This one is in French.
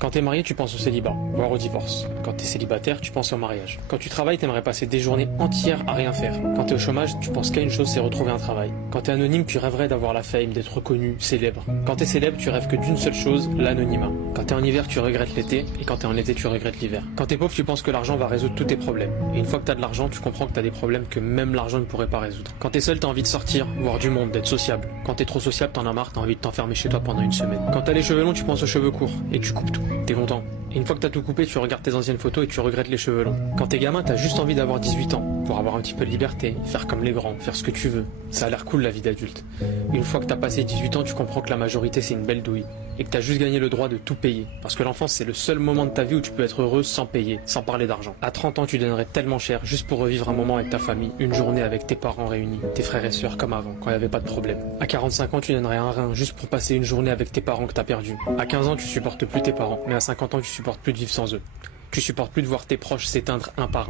Quand t'es marié, tu penses au célibat, voire au divorce. Quand t'es célibataire, tu penses au mariage. Quand tu travailles, t'aimerais passer des journées entières à rien faire. Quand t'es au chômage, tu penses qu'à une chose, c'est retrouver un travail. Quand t'es anonyme, tu rêverais d'avoir la fame, d'être reconnu, célèbre. Quand t'es célèbre, tu rêves que d'une seule chose, l'anonymat. Quand t'es en hiver, tu regrettes l'été, et quand t'es en été, tu regrettes l'hiver. Quand t'es pauvre, tu penses que l'argent va résoudre tous tes problèmes. Et une fois que t'as de l'argent, tu comprends que t'as des problèmes que même l'argent ne pourrait pas résoudre. Quand t'es seul, t'as envie de sortir, voir du monde, d'être sociable. Quand t'es trop sociable, t'en as marre, t'as envie de t'enfermer chez toi pendant une semaine. Quand t'as les cheveux longs, tu penses aux cheveux courts, et tu coupes tout. T'es content. Et une fois que t'as tout coupé, tu regardes tes anciennes photos et tu regrettes les cheveux longs. Quand t'es gamin, t'as juste envie d'avoir 18 ans, pour avoir un petit peu de liberté, faire comme les grands, faire ce que tu veux. Ça a l'air cool la vie d'adulte. Une fois que t'as passé 18 ans, tu comprends que la majorité c'est une belle douille. Et que t'as juste gagné le droit de tout payer. Parce que l'enfance c'est le seul moment de ta vie où tu peux être heureux sans payer, sans parler d'argent. À 30 ans, tu donnerais tellement cher juste pour revivre un moment avec ta famille, une journée avec tes parents réunis, tes frères et sœurs comme avant, quand il n'y avait pas de problème. À 45 ans, tu donnerais un rein juste pour passer une journée avec tes parents que t'as perdus. À 15 ans, tu supportes plus tes parents, mais à 50 ans, tu supportes plus de vivre sans eux. Tu supportes plus de voir tes proches s'éteindre un par un.